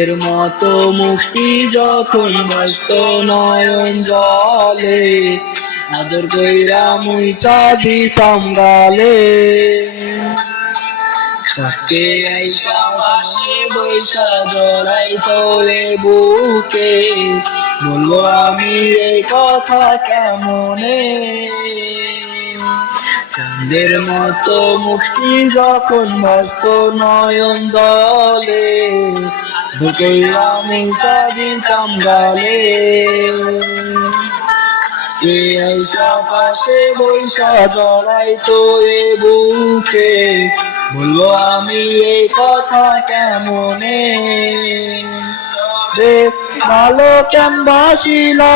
এর মতো মুক্তি যখন ব্যস্ত নয়ন জলে, আদর কইরা মুইচা দিতাম গালে। তাকে আইসা পাশে বৈশা জড়াই তোরে বুকে, বলবো আমি এই কথা কেমনে। চাঁদের মতো মুক্তি যখন ব্যস্ত নয়ন দলে, ঢুকেইয়া মুইচা দিতাম গালে। কে আইসা পাশে বৈশা জড়াই তোরে বুকে, বলবো আমি এই কথা কেমনে। রে ভালো কেন বাসিলা,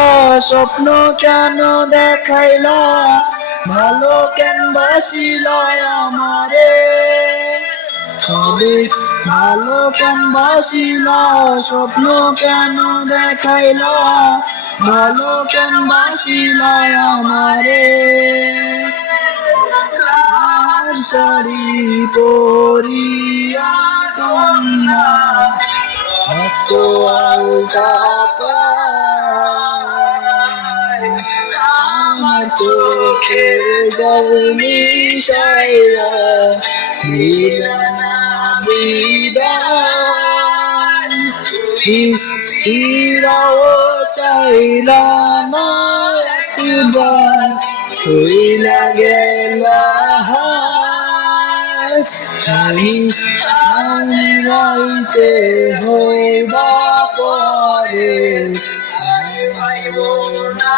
স্বপ্ন কেন দেখাইলা, ভালো কেন বাসিলা আমারে। সবে ভালো কেন বাসিলা, স্বপ্ন কেন দেখাইলা, ভালো কেন বাসিলা আমারে। লাল শাড়ি পরিয়া কন্যা, ভক্ত আলতা পায়, আমার চোখের জল মিশাইয়া দিলা না বিদায়। ফিরাও চাইলা না একবার, চইলা গেলা জানি আজ রাইতে হইবা পরে, পাইব না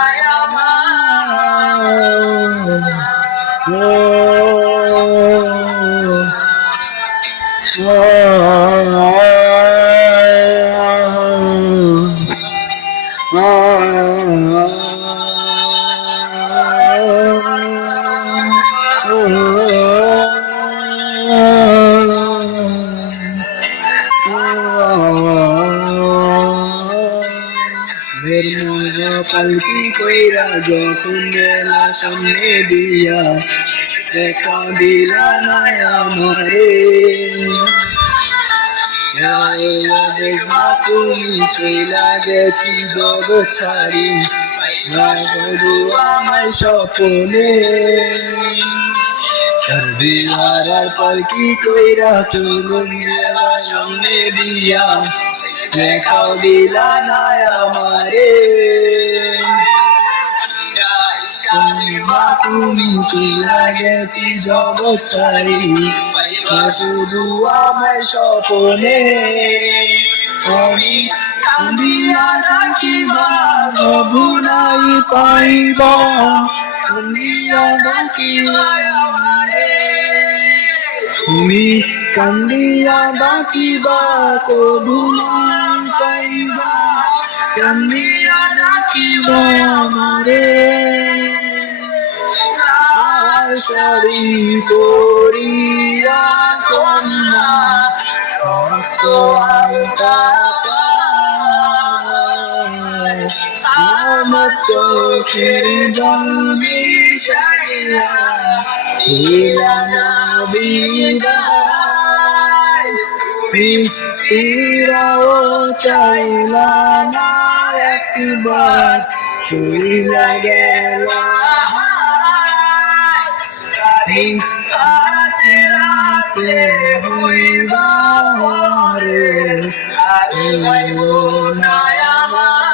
পালকি কইরা যখন গেলা সামনে দিয়া, দেখা দিলা না আমারে। দেখবা তুমি চইলা গেছি জগৎ ছাড়ি, শুধু আমায় স্বপনে। বিহারার পালকি কইরা চলুন গেলা সামনে দিয়া, দেখাও দিলা না আমারে। তুমি চইলা গেছি জগৎ ছাড়ি, শুধু আমায় স্বপনে। আমি কান্দিয়া ডাকিবা প্রভু নাই পাইবা, কান্দিয়া ডাকিবা আমারে। তুমি কান্দিয়া ডাকিবা প্রভু নাই পাইবা, কান্দিয়া ডাকিবা আমারে। লাল শাড়ি পরিয়া কন্যা, ভক্ত আলতা পায়, আমার চোখের জল মিশাইয়া দিলা না বিদায়। ফিরাও চাইলা না একবার, চইলা গেলা আজ রাতে হইবা রে, হইব না আমার।